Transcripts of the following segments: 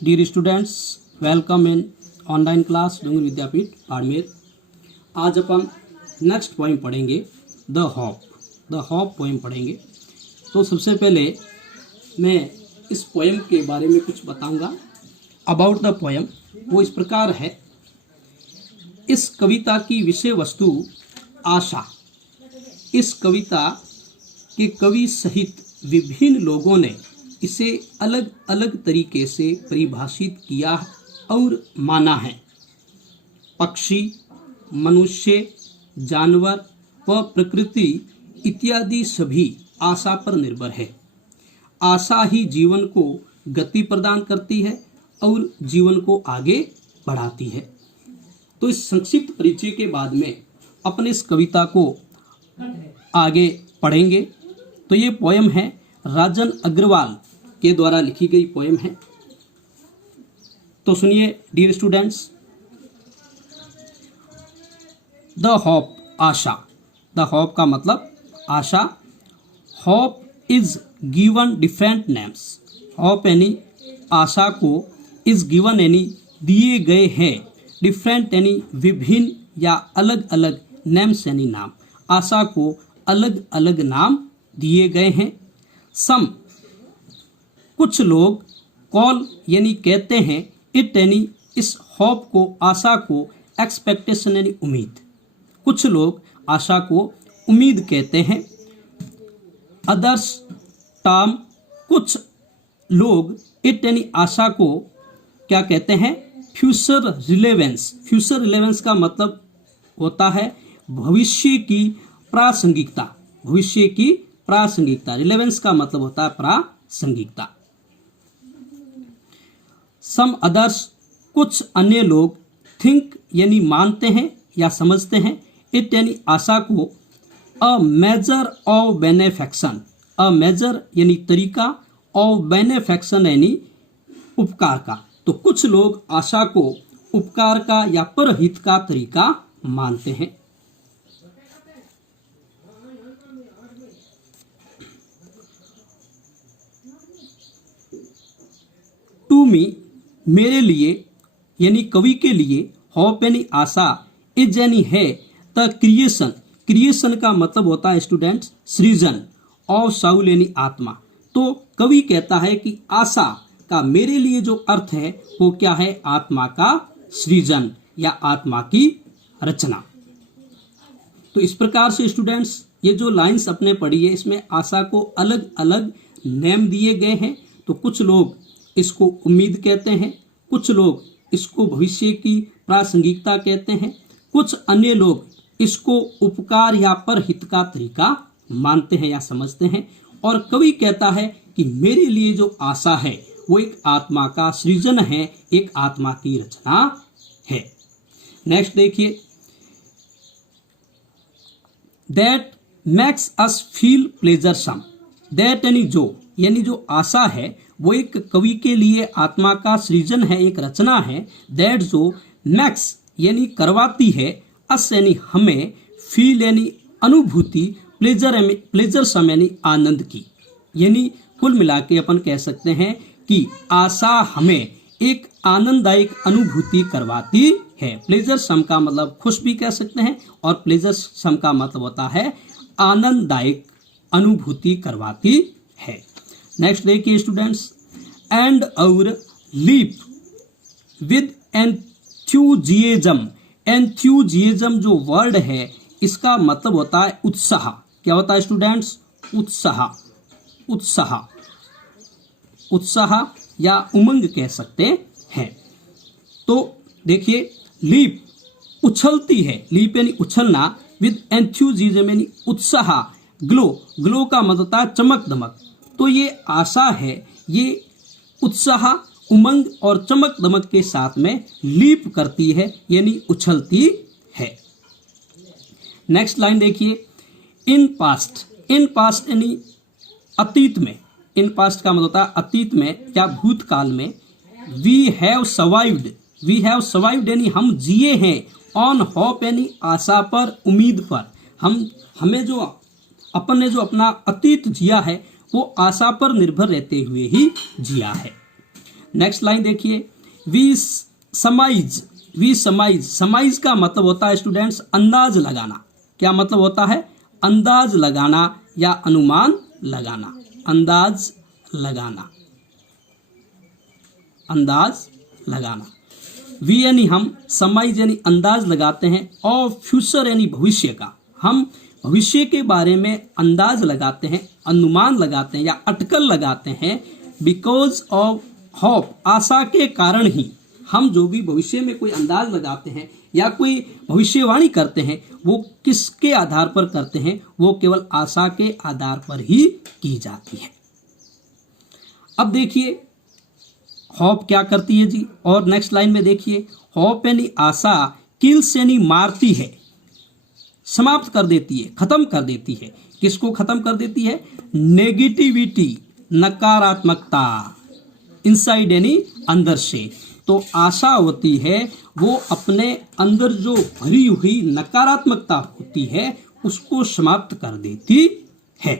Dear students, welcome in online class Dungri Vidyapeeth Barmer. आज अपन next poem पढ़ेंगे द हॉप पोइम पढ़ेंगे। तो सबसे पहले मैं इस पोइम के बारे में कुछ बताऊंगा अबाउट द पोइम। वो इस प्रकार है। इस कविता की विषय वस्तु आशा। इस कविता के कवि सहित विभिन्न लोगों ने इसे अलग अलग तरीके से परिभाषित किया और माना है। पक्षी, मनुष्य, जानवर व प्रकृति इत्यादि सभी आशा पर निर्भर है। आशा ही जीवन को गति प्रदान करती है और जीवन को आगे बढ़ाती है। तो इस संक्षिप्त परिचय के बाद में अपने इस कविता को आगे पढ़ेंगे। तो ये पोयम है राजन अग्रवाल के द्वारा लिखी गई पोयम है। तो सुनिए डियर स्टूडेंट्स। द हॉप, आशा। द हॉप का मतलब आशा। Hope is given different names. Hope यानी आशा को इज गिवन यानी दिए गए हैं, डिफरेंट यानी विभिन्न या अलग अलग नेम्स यानी नाम। आशा को अलग अलग नाम दिए गए हैं। सम कुछ लोग कॉल यानी कहते हैं, इट यानी इस हॉप को, आशा को, एक्सपेक्टेशन यानी उम्मीद। कुछ लोग आशा को उम्मीद कहते हैं। अदर्स टर्म, कुछ लोग इट यानी आशा को क्या कहते हैं, फ्यूचर रिलेवेंस। फ्यूचर रिलेवेंस का मतलब होता है भविष्य की प्रासंगिकता। भविष्य की प्रासंगिकता। रिलेवेंस का मतलब होता है प्रासंगिकता। सम अदर्स, कुछ अन्य लोग, थिंक यानी मानते हैं या समझते हैं, इट यानी आशा को, a measure of benefaction. A measure यानी तरीका, ऑफ बेनेफैक्शन यानी उपकार का। तो कुछ लोग आशा को उपकार का या परहित का तरीका मानते हैं। टू मी, मेरे लिए यानी कवि के लिए, होप यानी आशा, इज यानी है, द क्रिएशन। क्रिएशन का मतलब होता है स्टूडेंट्स सृजन, और साउल यानी आत्मा। तो कवि कहता है कि आशा का मेरे लिए जो अर्थ है वो क्या है, आत्मा का सृजन या आत्मा की रचना। तो इस प्रकार से स्टूडेंट्स ये जो लाइंस अपने पढ़ी है इसमें आशा को अलग अलग नेम दिए गए हैं। तो कुछ लोग इसको उम्मीद कहते हैं, कुछ लोग इसको भविष्य की प्रासंगिकता कहते हैं, कुछ अन्य लोग इसको उपकार या परहित का तरीका मानते हैं या समझते हैं। और कवि कहता है कि मेरे लिए जो आशा है वो एक आत्मा का सृजन है, एक आत्मा की रचना है। नेक्स्ट देखिए, that makes us feel pleasuresome. That यानी जो आशा है वो एक कवि के लिए आत्मा का सृजन है, एक रचना है। दैट जो मैक्स यानी करवाती है, अस यानी हमें, फील यानी अनुभूति, प्लेजर सम यानी आनंद की। यानी कुल मिला के अपन कह सकते हैं कि आशा हमें एक आनंददायक अनुभूति करवाती है। प्लेजर सम का मतलब खुश भी कह सकते हैं, और प्लेजर सम का मतलब होता है आनंददायक अनुभूति करवाती है। नेक्स्ट देखिए स्टूडेंट्स, एंड और लीप विद एंथ्यूजियाज्म। एंथ्यूजियाज्म जो वर्ड है इसका मतलब होता है उत्साह। क्या होता है स्टूडेंट्स, उत्साह। उत्साह, उत्साह या उमंग कह सकते हैं। तो देखिए, लीप उछलती है, लीप यानी उछलना, विद एंथ्यूजियाज्म यानी उत्साह, ग्लो, ग्लो का मतलब होता है चमक दमक। तो ये आशा है, ये उत्साह, उमंग और चमक दमक के साथ में लीप करती है यानी उछलती है। नेक्स्ट लाइन देखिए, इन पास्ट। इन पास्ट यानी अतीत में। इन पास्ट का मतलब होता है अतीत में या भूतकाल में। We have survived. We have survived यानी हम जिए हैं, ऑन होप यानी आशा पर, उम्मीद पर। हमें जो अपन ने जो अपना अतीत जिया है वो आशा पर निर्भर रहते हुए ही जिया है। नेक्स्ट लाइन देखिए, वी समाइज, वी समाइज, समाइज का मतलब होता है स्टूडेंट्स अंदाज लगाना। क्या मतलब होता है? अंदाज लगाना या अनुमान लगाना, अंदाज लगाना, अंदाज लगाना। वी यानी हम, समाइज यानी अंदाज लगाते हैं, और फ्यूचर यानी भविष्य का, हम भविष्य के बारे में अंदाज लगाते हैं, अनुमान लगाते हैं या अटकल लगाते हैं। बिकॉज ऑफ होप, आशा के कारण ही हम जो भी भविष्य में कोई अंदाज लगाते हैं या कोई भविष्यवाणी करते हैं, वो किसके आधार पर करते हैं? वो केवल आशा के आधार पर ही की जाती है। अब देखिए होप क्या करती है जी, और नेक्स्ट लाइन में देखिए, होप यानी आशा, किल्स यानी मारती है, समाप्त कर देती है, खत्म कर देती है। किसको खत्म कर देती है? नेगेटिविटी, नकारात्मकता, इनसाइड यानी अंदर से। तो आशा होती है वो अपने अंदर जो भरी हुई नकारात्मकता होती है उसको समाप्त कर देती है।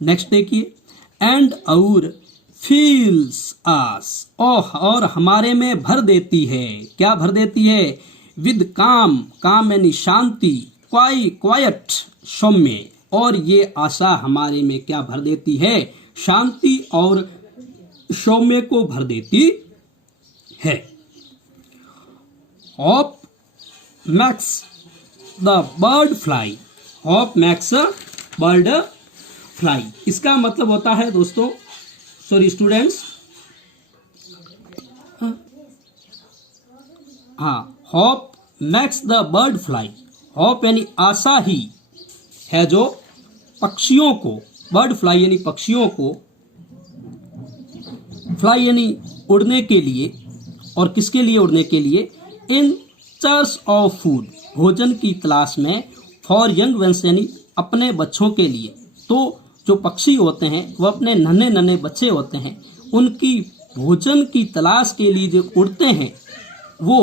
नेक्स्ट देखिए, एंड और फील्स आस, और हमारे में भर देती है। क्या भर देती है? विद काम, काम यानी शांति, क्वाइट, सौम्य, और ये आशा हमारे में क्या भर देती है? शांति और सौम्य को भर देती है। Hope max the bird fly, hope max bird fly, इसका मतलब होता है दोस्तों, सॉरी स्टूडेंट्स, हाँ, hope max the bird fly, hope यानी आशा ही है जो पक्षियों को, बर्ड फ्लाई यानी पक्षियों को, फ्लाई यानी उड़ने के लिए, और किसके लिए उड़ने के लिए? इन सर्च ऑफ फूड, भोजन की तलाश में, फॉर यंग वंस यानी अपने बच्चों के लिए। तो जो पक्षी होते हैं वह अपने नन्हे नन्हे बच्चे होते हैं, उनकी भोजन की तलाश के लिए जो उड़ते हैं वो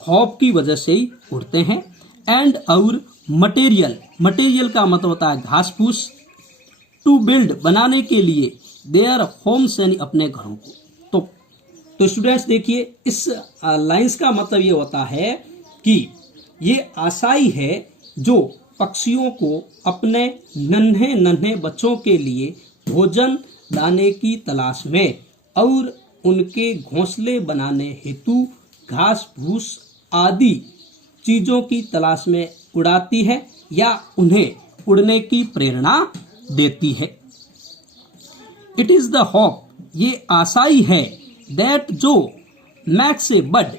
होप की वजह से ही उड़ते हैं। एंड और मटेरियल, मटेरियल का मतलब होता है घास फूस, टू बिल्ड बनाने के लिए, देयर होम्स यानी अपने घरों को। तो स्टूडेंट्स देखिए, इस लाइंस का मतलब ये होता है कि ये आशाई है जो पक्षियों को अपने नन्हे नन्हे बच्चों के लिए भोजन दाने की तलाश में और उनके घोंसले बनाने हेतु घास फूस आदि चीजों की तलाश में उड़ाती है या उन्हें उड़ने की प्रेरणा देती है। इट इज द होप, ये आशाई है, दैट जो मैक्स ए बड,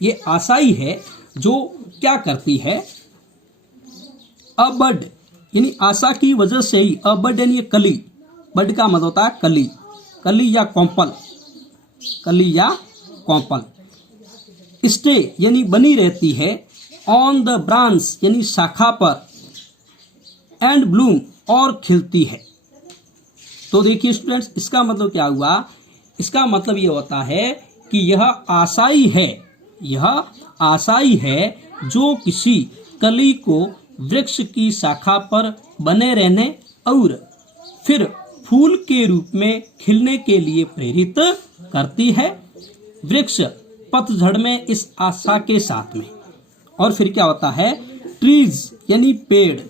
ये आशाई है जो क्या करती है? अ बड यानी आशा की वजह से ही, अ बड यानी कली, बड का मतलब होता है कली, कली या कॉम्पल, कली या कॉम्पल। स्टे यानी बनी रहती है, ऑन द ब्रांच यानी शाखा पर, एंड ब्लूम और खिलती है। तो देखिए स्टूडेंट्स, इसका मतलब क्या हुआ? इसका मतलब ये होता है कि यह आशाई है, यह आशाई है जो किसी कली को वृक्ष की शाखा पर बने रहने और फिर फूल के रूप में खिलने के लिए प्रेरित करती है। वृक्ष पतझड़ में इस आशा के साथ में, और फिर क्या होता है? ट्रीज यानी पेड़,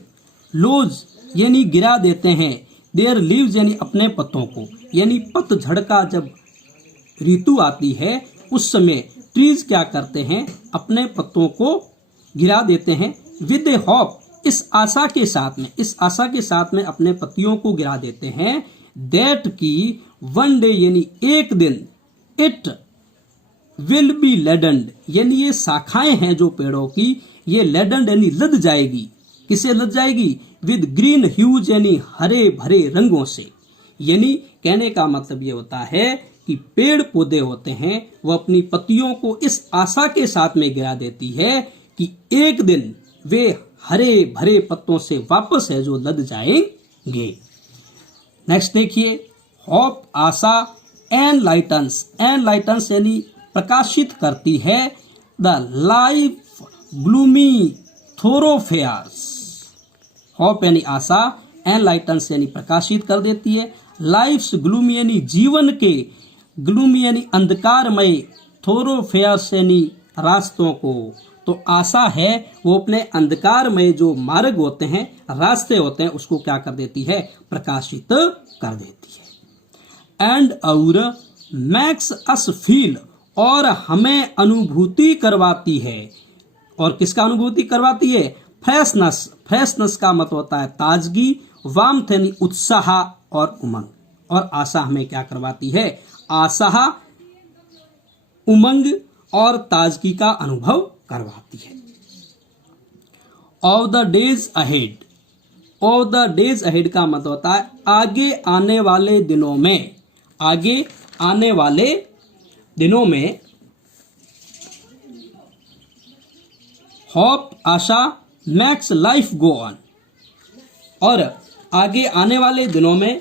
लोज यानी गिरा देते हैं, देयर लीव्स यानी अपने पत्तों को, यानी पतझड़ का जब ऋतु आती है उस समय ट्रीज क्या करते हैं? अपने पत्तों को गिरा देते हैं। विद ए होप, इस आशा के साथ में, इस आशा के साथ में अपने पत्तियों को गिरा देते हैं। दैट की वन डे यानी एक दिन, इट विल बी लेडन्ड, यानी ये शाखाएं हैं जो पेड़ों की, ये लेडन्ड यानी लद जाएगी। किसे लद जाएगी? विद ग्रीन ह्यूज यानी हरे भरे रंगों से। यानी कहने का मतलब ये होता है कि पेड़ पौधे होते हैं वो अपनी पत्तियों को इस आशा के साथ में गिरा देती है कि एक दिन वे हरे भरे पत्तों से वापस है जो लद जाएंगे। नेक्स्ट देखिए, होप आशा एनलाइटन्स, एनलाइटन्स यानी प्रकाशित करती है, द लाइफ ग्लूमी थोरोफेयर्स। होप यानी आशा, एनलाइटन्स यानी प्रकाशित कर देती है, लाइफ्स ग्लूमी यानी जीवन के ग्लूमी यानी अंधकारमय, थोरोफेयर्स यानी रास्तों को। तो आशा है वो अपने अंधकार में जो मार्ग होते हैं, रास्ते होते हैं, उसको क्या कर देती है, प्रकाशित कर देती है। एंड और मैक्स अस फील, और हमें अनुभूति करवाती है। और किसका अनुभूति करवाती है, फ्रेशनेस। फ्रेशनेस का मतलब होता है ताजगी, वार्मथ यानी उत्साह और उमंग। और आशा हमें क्या करवाती है, आशा, उमंग और ताजगी का अनुभव करवाती है। Of the days ahead, of the days ahead का मतलब होता है आगे आने वाले दिनों में। आगे आने वाले दिनों में hope, Asha, max life go on. और आगे आने वाले दिनों में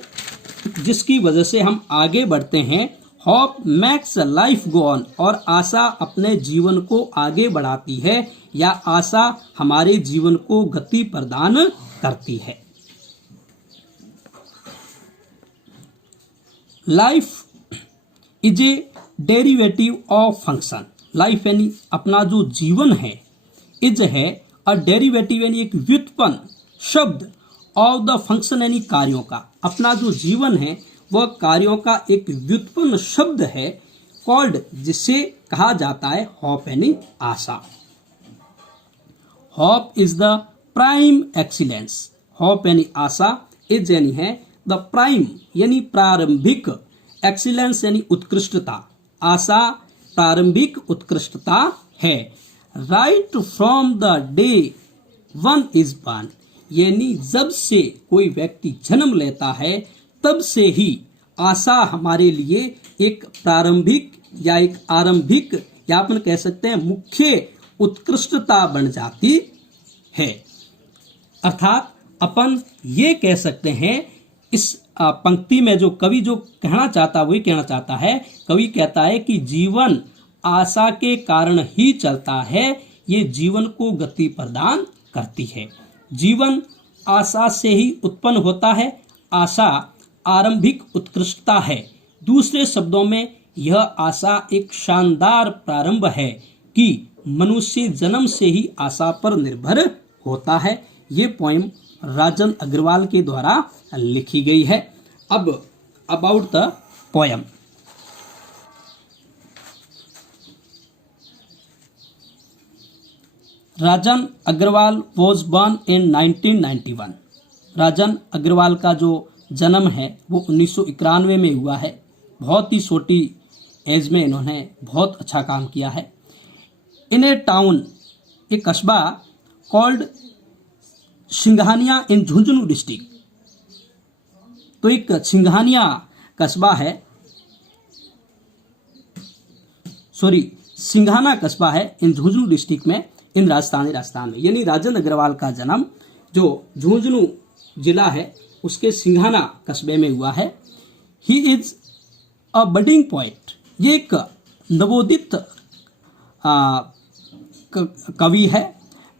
जिसकी वजह से हम आगे बढ़ते हैं, hope max life go on, और आशा अपने जीवन को आगे बढ़ाती है, या आशा हमारे जीवन को गति प्रदान करती है। Life is a derivative of function. Life यानी अपना जो जीवन है, इज है अ डेरिवेटिव यानी एक व्युत्पन्न शब्द, ऑफ द फंक्शन यानी कार्यों का। अपना जो जीवन है वह कार्यों का एक व्युत्पन्न शब्द है, कॉल्ड, जिसे कहा जाता है होप यानी आशा। Hope is the prime excellence. Hope यानी आशा, इज यानी है द प्राइम यानी प्रारंभिक, एक्सीलेंस यानी उत्कृष्टता। आशा प्रारंभिक उत्कृष्टता है। Right from the day one is born, यानी जब से कोई व्यक्ति जन्म लेता है तब से ही आशा हमारे लिए एक प्रारंभिक या एक आरंभिक, या अपन कह सकते हैं मुख्य उत्कृष्टता बन जाती है। अर्थात अपन ये कह सकते हैं, इस पंक्ति में जो कवि जो कहना चाहता वही कहना चाहता है। कवि कहता है कि जीवन आशा के कारण ही चलता है, ये जीवन को गति प्रदान करती है। जीवन आशा से ही उत्पन्न होता है। आशा आरंभिक उत्कृष्टता है। दूसरे शब्दों में यह आशा एक शानदार प्रारंभ है कि मनुष्य जन्म से ही आशा पर निर्भर होता है। ये पोएम राजन अग्रवाल के द्वारा लिखी गई है। अब about the poem. Rajan Agarwal was born in 1991। Rajan Agarwal का जो जन्म है वो 1991 में हुआ है। बहुत ही छोटी एज में इन्होंने बहुत अच्छा काम किया है। इन ए टाउन, एक कस्बा, कॉल्ड सिंघानिया इन झुंझुनू डिस्ट्रिक्ट। तो एक सिंघानिया कस्बा है, सिंघाना कस्बा है इन झुंझुनू डिस्ट्रिक्ट में, इन राजस्थान में। यानी राजन अग्रवाल का जन्म जो झुंझुनू जिला है उसके सिंघाना कस्बे में हुआ है। He is a budding poet, ये एक नवोदित कवि है।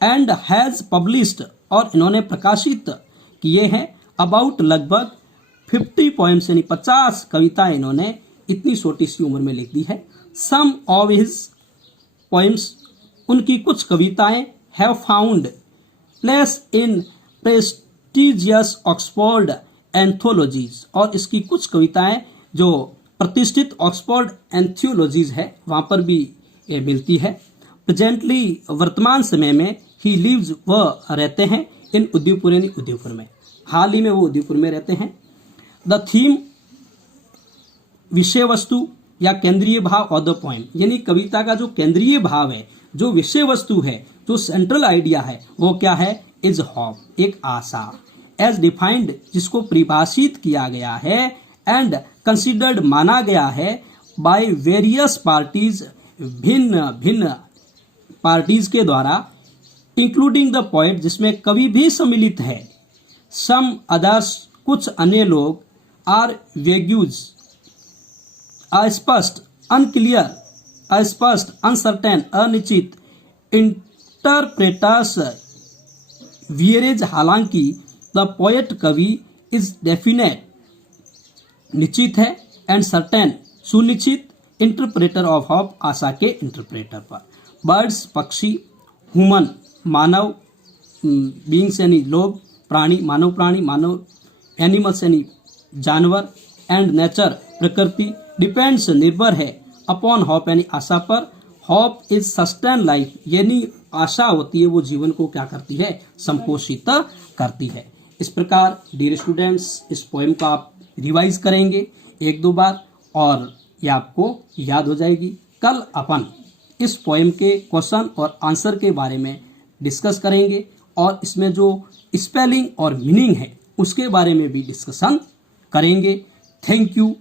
एंड हैज पब्लिश्ड, और इन्होंने प्रकाशित किए हैं अबाउट लगभग 50 पोएम्स, यानी 50 कविताएं इन्होंने इतनी छोटी सी उम्र में लिख दी है। सम ऑफ हिज पोएम्स, उनकी कुछ कविताएं have found place in prestigious Oxford anthologies, और इसकी कुछ कविताएं जो प्रतिष्ठित ऑक्सफोर्ड एंथोलॉजीज है वहां पर भी ये मिलती है। प्रेजेंटली, वर्तमान समय में, ही लिव्स, वह रहते हैं इन उदयपुर, यानी उदयपुर में। हाल ही में वो उदयपुर में रहते हैं। द थीम, विषय वस्तु या केंद्रीय भाव ऑफ द पोएम, यानी कविता का जो केंद्रीय भाव है, जो विषय वस्तु है, जो सेंट्रल आइडिया है, वो क्या है, इज होप, एक आशा। एज डिफाइंड, जिसको परिभाषित किया गया है, एंड कंसिडर्ड, माना गया है, बाय वेरियस पार्टीज, भिन्न भिन्न पार्टीज के द्वारा, इंक्लूडिंग द पोएट, जिसमें कवि भी सम्मिलित है। सम अदर्स, कुछ अन्य लोग, आर वेग्यूज, अस्पष्ट, अनक्लियर, अस्पष्ट, अनसर्टेन, अनिश्चित, इंटरप्रेटर्स वियरेज, हालांकि द पोएट, कवि, इज डेफिनेट, निश्चित है, एंड सर्टेन, सुनिश्चित इंटरप्रेटर ऑफ होप, आशा के इंटरप्रेटर पर। बर्ड्स पक्षी, ह्यूमन मानव, बींग्स यानी लोग, प्राणी मानव, एनिमल्स यानी जानवर, एंड नेचर प्रकृति, डिपेंड्स निर्भर है, अपॉन होप यानी आशा पर। होप इज सस्टेन लाइफ, यानी आशा होती है वो जीवन को क्या करती है, संपोषित करती है। इस प्रकार डियर स्टूडेंट्स इस पोएम का आप रिवाइज करेंगे 1-2 बार और ये आपको याद हो जाएगी। कल अपन इस पोएम के क्वेश्चन और आंसर के बारे में डिस्कस करेंगे और इसमें जो स्पेलिंग और मीनिंग है उसके बारे में भी डिस्कशन करेंगे। Thank you.